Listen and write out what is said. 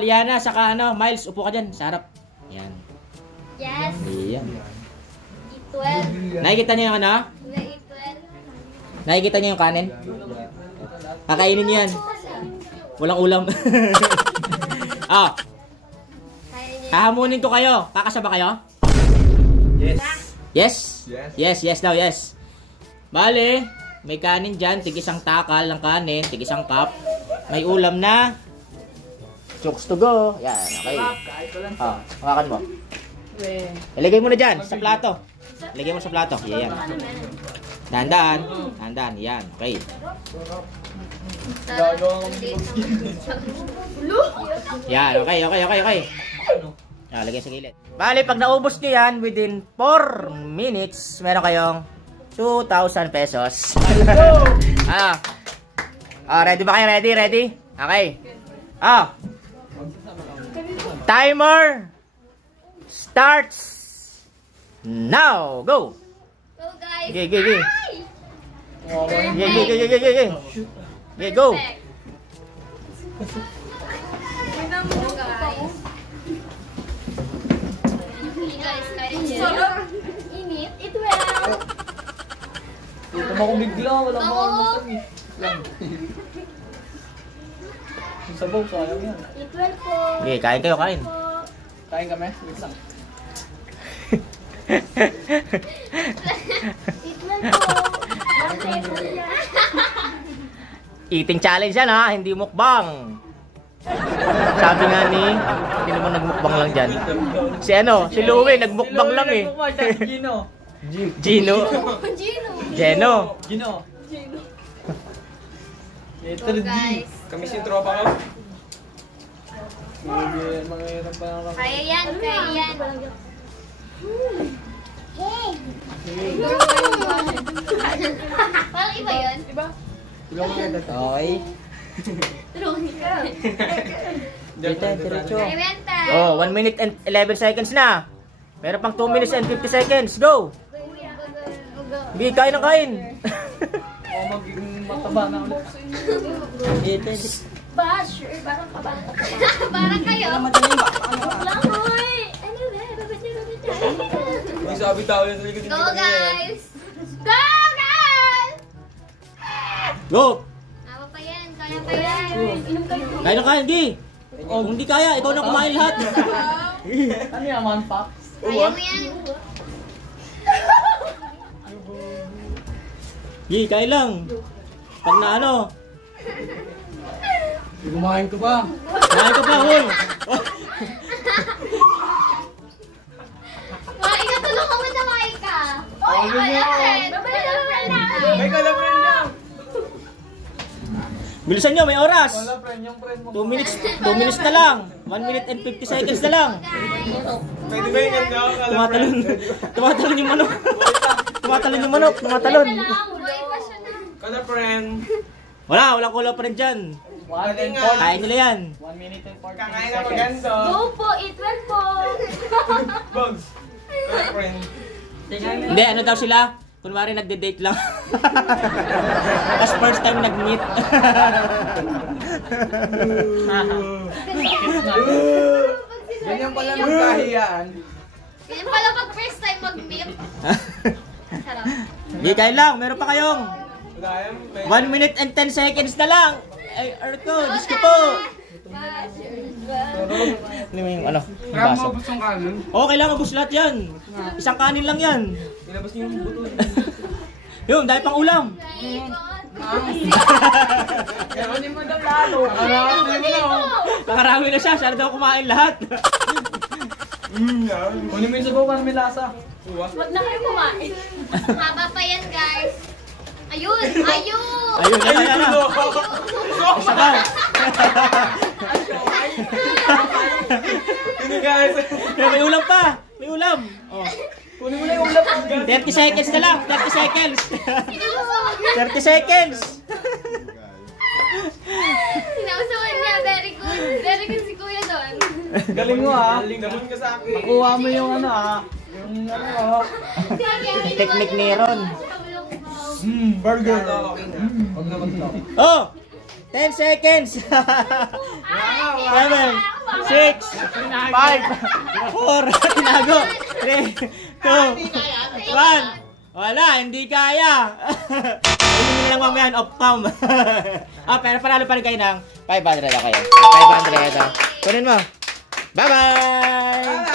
Liana, saka ano, Miles, upo ka dyan, sa harap. Yan. Yes. Ayan. E12. Nakikita niyo yung ano? E12. Nakikita niyo yung kanin? Kakainin niyo yan. Walang ulam. Ah. Hahamunin ko kayo. Kakasaba kayo? Yes. Yes? Yes. Yes daw, yes. Bale, may kanin dyan, tig-isang takal ng kanin, tig-isang cup. May ulam na chokes to go. Yan, okay. Hawakan mo. Ilagay mo na dyan, sa plato. Ilagay mo sa plato. Yan. Dahan-dahan. Yan, okay. Yan, okay. Yan, lagay sa gilid. Bale, pag naubos nyo yan, within 4 minutes, meron kayong 2,000 pesos. Ready ba kayo? Ready? Okay. Timer starts now. Go. Go guys. Okay. Go. Init, it will. Ito mo bigla, wala mo ako lang. Yung sabaw, sayang yan. It will po. Okay, kain kayo, kain. Kain kami, wait lang. It will po. Eating challenge yan ha, hindi mukbang. Sabi nga ni, hindi naman nagmukbang lang dyan. Si Louie, nagmukbang lang eh. Gino. Letter D. Kami si tropa ko. Kaya yan. Parang iba yun? Okay. Diretso. Oh, 1 minute and 11 seconds na. Meron pang 2 minutes and 50 seconds. Go! Hindi, kain ng kain. Magiging mataba na ulit. Parang kayo. Lang, hoy. Ano ba? May sabi tao yan sa likod. Go guys! Go guys! Go! Kaya pa yan. Kain ng kain, Gi. Kung hindi kaya, ikaw na kumain lahat. Ano yan, man pa? Kaya mo yan. Gi, kain lang. Pag na ano. Kumain ko pa. Kain ka pa, hoy. Ikatulong ko man na ka. Oy, friend. May kala-friend na. Bilisan nyo, may oras. Wala friend, yung friend mo. 2 minutes na lang. 1 minute and 50 seconds na lang. Pwede ba yung Tumatalon yung manok. Tumatalon. Kala-friend. Walang kulang pa rin dyan. Kain nila yan. 1 minute and 40 seconds. Kakain na maganda. Go po, it will po. Bugs. Kala-friend. Hindi, ano daw sila? Kunwari nagde-date lang. Tapos first time nag-meet. Ganyan pala magkahiyaan. Ganyan pala pag first time mag-meet. Sarap. Hindi, kain lang. Meron pa kayong 1 minute and 10 seconds na lang. Ay, Arko, Diyos ko po. Ano yung ano? Yung baso. Ubus yung kanin. Oo, kailangan ubus lahat yan. Isang kanin lang yan. Ilabas niyo yung buto. Yun, dahil pang ulam. Karonin mo daw lalo. Nakarami na siya. Siya na daw kumain lahat. Kunin mo yung sabaw para may lasa. Wag na kayo kumain. Haba pa yan, guys. Ayun. Ayun na. Isa ka. May ulam pa. May ulam. Oh. Kunin mo na yung ulam. 30 seconds na lang. 30 seconds. 30 seconds. Sinausawan niya. Very good. Very good si Kuya doon. Galing mo ha. Galing ka sa akin. Makuha mo yung ano ha. Yung ano ha. Technique ni Ron. Burger. Oh! 10 seconds. 7, 6, 5, 4, tinago. 3, 2, 1. Wala, hindi kaya. Hindi nyo lang mamaya off cam. Pero panalo pa rin kayo ng 500 kayo. 500. Kunin mo. Bye-bye!